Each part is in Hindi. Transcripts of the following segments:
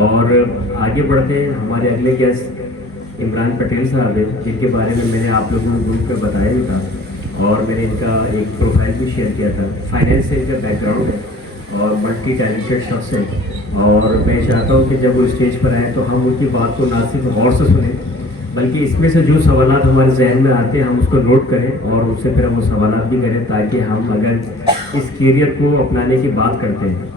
और आगे बढ़ते हमारे अगले गेस्ट इमरान पटेल साहब हैं, जिनके बारे में मैंने आप लोगों को ग्रुप में बताया भी था और मैंने इनका एक प्रोफाइल भी शेयर किया था। फाइनेंस से इनका बैकग्राउंड है और मल्टी टैलेंटेड शख्स है, और मैं चाहता हूँ कि जब वो स्टेज पर आए तो हम उनकी बात को ना सिर्फ गौर से सुने, बल्कि इसमें से जो सवाल हमारे जहन में आते हैं हम उसको नोट करें और उससे फिर हम वो सवाल भी करें, ताकि हम अगर इस करियर को अपनाने की बात करते हैं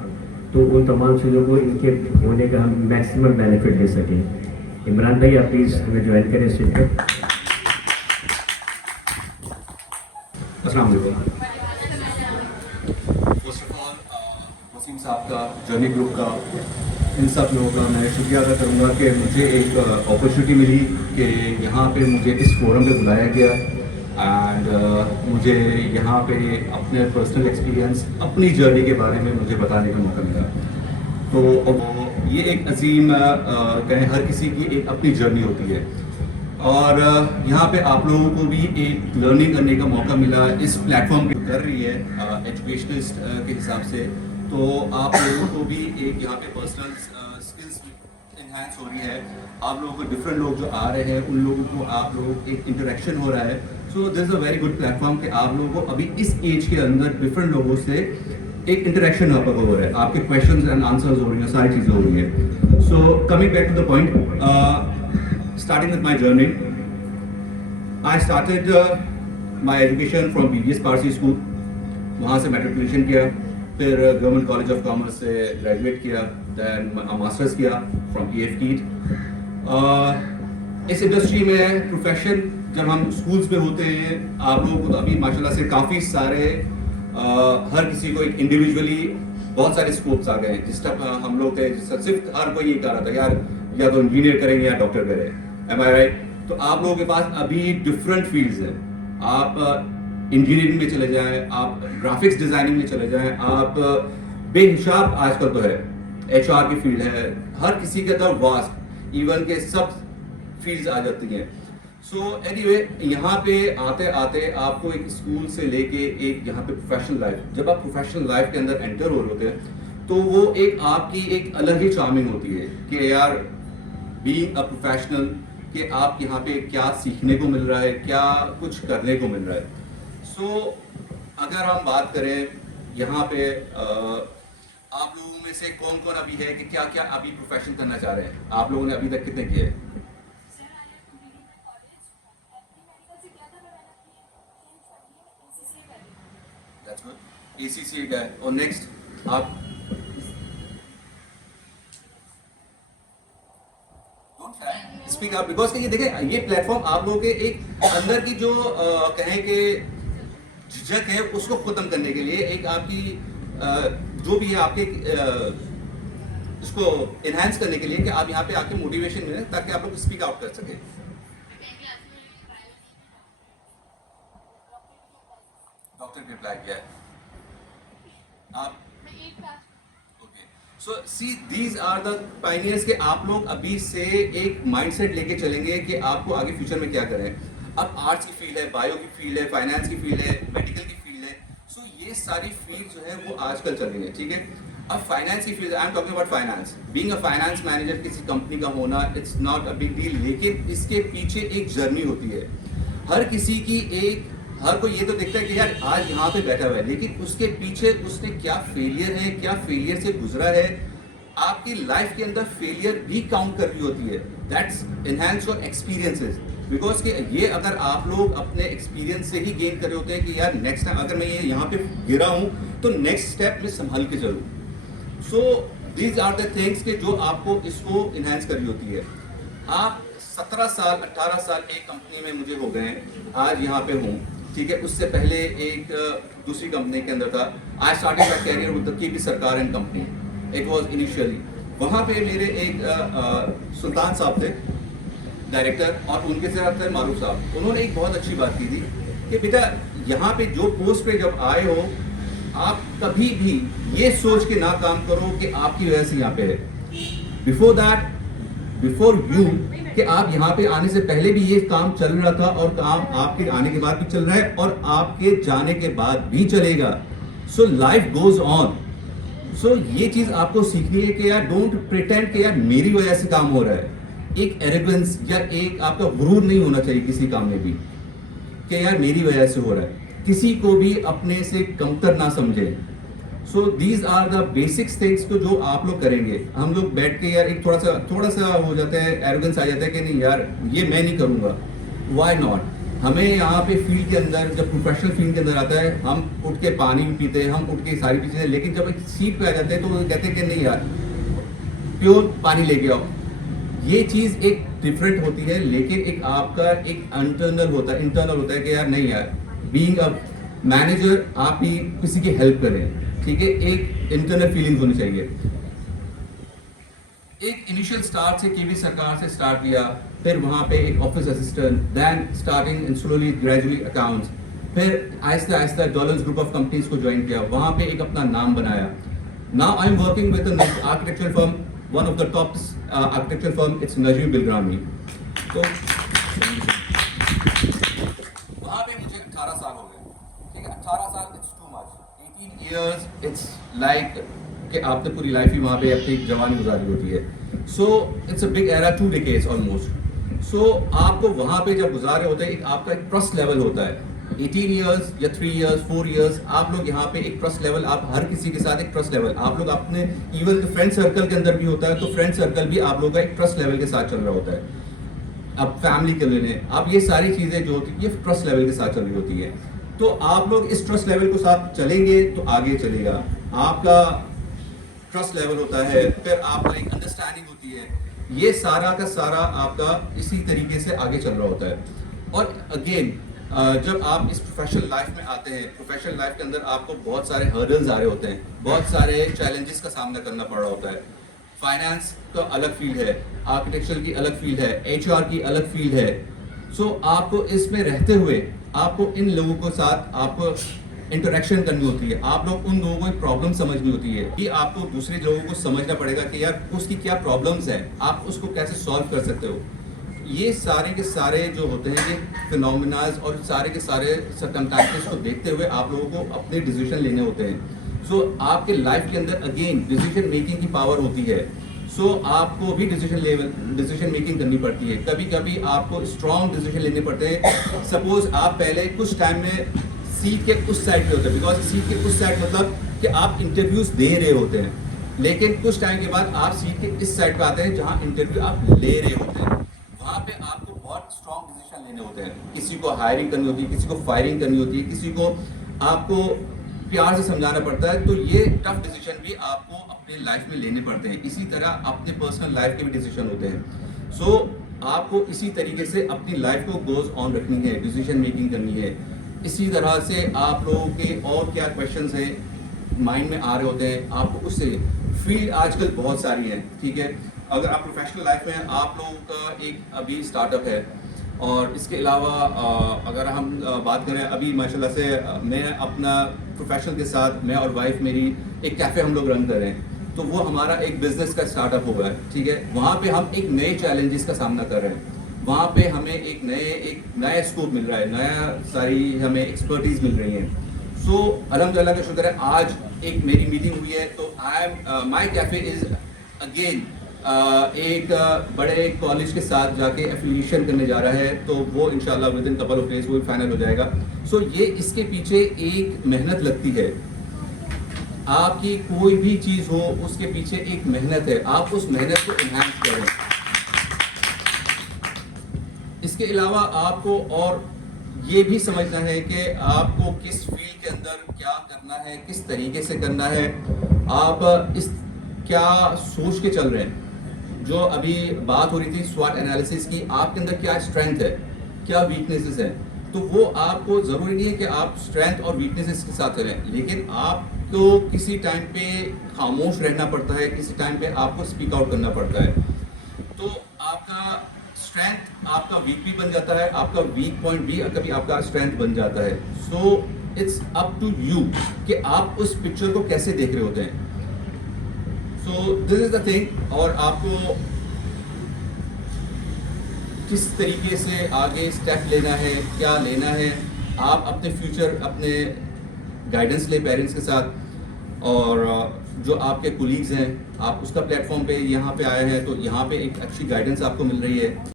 तो उन तमाम चीज़ों को इनके होने का हम मैक्सिमम बेनिफिट दे सकें। इमरान भाई, आप प्लीज़ हमें ज्वाइन करें स्टेज पर। अस्सलाम वालेकुम। फर्स्ट ऑफ ऑल वसीम साहब का, जर्नी ग्रुप का, इन सब लोगों का मैं शुक्रिया अदा करूँगा कि मुझे एक अपॉर्चुनिटी मिली कि यहाँ पे मुझे इस फोरम पे बुलाया गया एंड मुझे यहाँ पे अपने पर्सनल एक्सपीरियंस, अपनी जर्नी के बारे में मुझे बताने का मौका मिला। तो ये एक अजीम कहें हर किसी की एक अपनी जर्नी होती है, और यहाँ पे आप लोगों को भी एक लर्निंग करने का मौका मिला। इस प्लेटफॉर्म पे कर रही है एजुकेशनिस्ट के हिसाब से, तो आप लोगों को भी एक यहाँ पे पर्सनल स्किल्स इन्हांस हो रही है। आप लोगों को डिफरेंट लोग जो आ रहे हैं उन लोगों को आप लोगों एक इंटरेक्शन हो रहा है। So this is a very good platform कि आप लोगों को अभी इस एज के अंदर डिफरेंट लोगों से एक इंटरेक्शन यहाँ पर हो रहा है, आपके क्वेश्चंस एंड आंसर्स हो रही हैं, सारी चीज़ें हो रही हैं। So coming back to the point, starting with my journey, I started my education from BBS Parsi School। वहाँ से मेट्रिकुलेशन किया, फिर गवर्नमेंट कॉलेज ऑफ कॉमर्स से ग्रेजुएट किया, दैन मास्टर्स किया फ्रॉम EFKET। इस इंडस्ट्री में प्रोफेशन जब हम स्कूल्स में होते हैं, आप लोगों को तो अभी माशाल्लाह से काफ़ी सारे हर किसी को एक इंडिविजुअली बहुत सारे स्कोप्स आ गए हैं। जिस टाइप हम लोग थे सिर्फ हर कोई ये कह रहा था यार या तो इंजीनियर करेंगे या डॉक्टर करें, एम आई राइट? तो आप लोगों के पास अभी डिफरेंट फील्ड्स हैं। आप इंजीनियरिंग में चले जाएं, आप ग्राफिक्स डिजाइनिंग में चले जाएं, आप बेहिसाब आजकल तो है, HR की फील्ड है, हर किसी के अंदर वास्ट इवन के सब फील्ड्स आ जाती हैं। सो एनीवे, यहाँ पे आते आते आपको एक स्कूल से लेके एक यहाँ पे प्रोफेशनल लाइफ, जब आप प्रोफेशनल लाइफ के अंदर एंटर हो रहे होते हैं तो वो एक आपकी एक अलग ही चार्मिंग होती है कि यार बीइंग अ प्रोफेशनल, कि आप यहाँ पे क्या सीखने को मिल रहा है, क्या कुछ करने को मिल रहा है। सो अगर हम बात करें यहाँ पे आप लोगों में से कौन कौन अभी है कि क्या क्या अभी प्रोफेशन करना चाह रहे हैं, आप लोगों ने अभी तक कितने किए? That's good. ACCA का है। और नेक्स्ट आप स्पीक अप, बिकॉज ये देखें ये प्लेटफॉर्म आप लोगों के एक अंदर की जो कहें कि झिझक है उसको खत्म करने के लिए, एक आपकी जो भी है आपके इसको एनहांस करने के लिए कि आप यहाँ पे आके मोटिवेशन मिले ताकि आप लोग स्पीक आउट कर सके। डॉक्टर ने अप्लाई किया है आप? So see these are the pioneers के आप लोग अभी से एक माइंडसेट लेके चलेंगे कि आपको आगे फ्यूचर में क्या करें। अब आर्ट्स की फील्ड है, बायो की फील्ड है, फाइनेंस की फील्ड है, मेडिकल की फील्ड है। सो ये सारी फील्ड जो है वो आजकल चल रही है, ठीक है। अब फाइनेंस की field, I am talking about finance, being a finance manager किसी कंपनी का होना it's not a big deal, लेकिन इसके पीछे एक जर्नी होती है। हर किसी की एक, हर कोई ये तो देखता है कि यार आज यहाँ पे बैठा हुआ है, लेकिन उसके पीछे उसने क्या फेलियर है, क्या फेलियर से गुजरा है। आपकी लाइफ के अंदर फेलियर भी काउंट कर रही होती है। That's enhance your experiences, because कि ये अगर आप लोग अपने एक्सपीरियंस से ही गेन कर रहे होते हैं कि यार नेक्स्ट टाइम अगर मैं ये यहाँ पे गिरा हूँ तो नेक्स्ट स्टेप में संभल के चलूँ। So these are the things के जो आपको इसको इन्हांस कर रही होती है। आप 17 साल 18 साल एक कंपनी में मुझे हो गए हैं, आज यहाँ पे हूँ, ठीक है। उससे पहले एक दूसरी कंपनी के अंदर था। I started my career with the KP सरकार and company, it was initially. वहाँ पे मेरे एक सुल्तान साहब थे डायरेक्टर, और उनके साथ थे मारूफ साहब। उन्होंने एक बहुत अच्छी बात की थी कि बेटा यहाँ पे जो पोस्ट पे जब आए हो, आप कभी भी ये सोच के ना काम करो कि आपकी वजह से यहाँ पे है। बिफोर दैट, बिफोर यू, कि आप यहाँ पे आने से पहले भी ये काम चल रहा था और काम आपके आने के बाद भी चल रहा है और आपके जाने के बाद भी चलेगा। So life goes on. So ये चीज आपको सीखनी है कि यार डोंट प्रिटेंड कि यार मेरी वजह से काम हो रहा है। एक एरोगेंस या एक आपका गुरूर नहीं होना चाहिए किसी काम में भी कि यार मेरी वजह से हो रहा है। किसी को भी अपने से कमतर ना समझे। So these are the basics things को जो आप लोग करेंगे। हम लोग बैठ के यार एक थोड़ा सा हो जाता है, एरोगेंस आ जाता है कि नहीं यार ये मैं नहीं करूंगा, व्हाई नॉट। हमें यहाँ पे फील्ड के अंदर, जब प्रोफेशनल फील्ड के अंदर आता है, हम उठ के पानी भी पीते हैं, हम उठ के सारी चीजें, लेकिन जब एक सीट पे आ जाते हैं तो वो कहते हैं कि नहीं यार प्योर पानी लेके आओ। ये चीज एक डिफरेंट होती है, लेकिन एक आपका एक इंटरनल होता है कि यार नहीं यार बीइंग अ मैनेजर आप ही किसी की हेल्प करें, ठीक है। एक इंटरनल फीलिंग होनी चाहिए। एक इनिशियल स्टार्ट से केवी सरकार से स्टार्ट किया, फिर वहाँ पे एक office assistant, then starting and slowly gradually accounts, फिर आहिस्ता आहिस्ता डॉलर्स ग्रुप ऑफ कंपनीज को ज्वाइन किया, वहाँ पे एक अपना नाम बनाया। Now I am working with an architectural firm, one of the top architectural firm, it's Najeeb Bilgrami. तो वहाँ पे मुझे 18 साल हो गए, ठीक है। 18 साल it's too much, 18 years it's like कि आपने पूरी लाइफ ही वहाँ पे अपनी जवानी गुजारी होती है। So it's a big era, 2 decades almost. So आपको वहाँ पे जब गुजारे होते हैं, एक आपका एक ट्रस्ट लेवल होता है। 18 years या 3 years 4 years आप लोग यहाँ पे एक ट्रस्ट लेवल, आप हर किसी के साथ एक ट्रस्ट लेवल, आप लोग अपने इवन फ्रेंड सर्कल के अंदर भी होता है, तो फ्रेंड सर्कल भी आप लोग का एक ट्रस्ट लेवल के साथ चल रहा होता है। अब फैमिली के लिए अब ये सारी चीजें जो होती है ये ट्रस्ट लेवल के साथ चल रही होती है। तो आप लोग इस ट्रस्ट लेवल के साथ चलेंगे तो आगे चलेगा। आपका ट्रस्ट लेवल होता है, फिर आपका एक अंडरस्टैंडिंग होती है, ये सारा का सारा आपका इसी तरीके से आगे चल रहा होता है। और अगेन जब आप इस प्रोफेशनल लाइफ में आते हैं, प्रोफेशनल लाइफ के अंदर आपको बहुत सारे हर्डल्स आ रहे होते हैं, बहुत सारे चैलेंजेस का सामना करना पड़ रहा होता है। फाइनेंस का अलग फील्ड है, आर्किटेक्चर की अलग फील्ड है, एचआर की अलग फील्ड है। सो आपको इसमें रहते हुए आपको इन लोगों के साथ आपको इंटरेक्शन करनी होती है, आप लोग उन लोगों की प्रॉब्लम समझनी होती है कि आपको दूसरे लोगों को समझना पड़ेगा कि यार उसकी क्या प्रॉब्लम्स हैं, आप उसको कैसे सॉल्व कर सकते हो। ये सारे के सारे जो होते हैं ये फिनोमिनाज और सारे के सारे सर्कमस्टेंसेस को देखते हुए आप लोगों को अपने डिसीजन लेने होते हैं। सो आपके लाइफ के अंदर अगेन डिसीजन मेकिंग की पावर होती है। सो आपको भी डिसीजन मेकिंग करनी पड़ती है। कभी कभी आपको स्ट्रॉन्ग डिसीजन लेने पड़ते हैं। सपोज आप पहले कुछ टाइम में सीट के उस साइड पे होते हैं, बिकॉज सीट के उस साइड मतलब कि आप इंटरव्यूज दे रहे होते हैं, लेकिन कुछ टाइम के बाद आप सीट के इस साइड पे आते हैं जहां इंटरव्यू आप ले रहे होते हैं। वहां पे आपको बहुत स्ट्रॉन्ग डिसीजन लेने होते हैं। किसी को हायरिंग करनी होती है, किसी को फायरिंग करनी होती है, किसी को आपको प्यार से समझाना पड़ता है। तो ये टफ डिसीजन भी आपको अपने लाइफ में लेने पड़ते हैं। इसी तरह अपने पर्सनल लाइफ के भी डिसीजन होते हैं। सो आपको इसी तरीके से अपनी लाइफ को गोज ऑन रखनी है, डिसीजन मेकिंग करनी है। इसी तरह से आप लोगों के और क्या क्वेश्चंस हैं माइंड में आ रहे होते हैं, आपको उससे फील्ड आजकल बहुत सारी है, ठीक है। अगर आप प्रोफेशनल लाइफ में आप लोगों का एक अभी स्टार्टअप है, और इसके अलावा अगर हम बात करें अभी माशाल्लाह से मैं अपना प्रोफेशनल के साथ, मैं और वाइफ मेरी एक कैफ़े हम लोग रन कर रहे हैं, तो वो हमारा एक बिजनेस का स्टार्टअप हुआ है, ठीक है। वहाँ पे हम एक नए चैलेंजेस का सामना कर रहे हैं, वहाँ पे हमें एक नया स्कोप मिल रहा है, नया सारी हमें एक्सपर्टीज मिल रही है। सो अल्हम्दुलिल्लाह का शुक्र है, आज एक मेरी मीटिंग हुई है, तो I am my cafe is again एक बड़े कॉलेज के साथ जाके एफिलिएशन करने जा रहा है, तो वो इंशाल्लाह with in couple of days वो फाइनल हो जाएगा। सो ये इसके पीछे एक मेहनत लगती है। आपकी कोई भी चीज़ हो उसके पीछे एक मेहनत है, आप उस मेहनत को एनहांस करें। इसके अलावा आपको और ये भी समझना है कि आपको किस फील्ड के अंदर क्या करना है, किस तरीके से करना है, आप इस क्या सोच के चल रहे हैं। जो अभी बात हो रही थी स्वॉट एनालिसिस की, आपके अंदर क्या स्ट्रेंथ है, क्या वीकनेसेस है, तो वो आपको ज़रूरी नहीं है कि आप स्ट्रेंथ और वीकनेसेस के साथ चलें, लेकिन आपको किसी टाइम पे खामोश रहना पड़ता है, किसी टाइम पे आपको स्पीक आउट करना पड़ता है। तो आपका स्ट्रेंथ आपका वीक भी बन जाता है, आपका वीक पॉइंट भी कभी आपका स्ट्रेंथ बन जाता है। So it's up to you कि आप उस पिक्चर को कैसे देख रहे होते हैं। So this is the thing. और आपको किस तरीके से आगे स्टेप लेना है, क्या लेना है, आप अपने फ्यूचर अपने गाइडेंस ले पेरेंट्स के साथ, और जो आपके कुलीग्स हैं, आप उसका प्लेटफॉर्म पे यहाँ पे आए हैं, तो यहाँ पे एक अच्छी गाइडेंस आपको मिल रही है।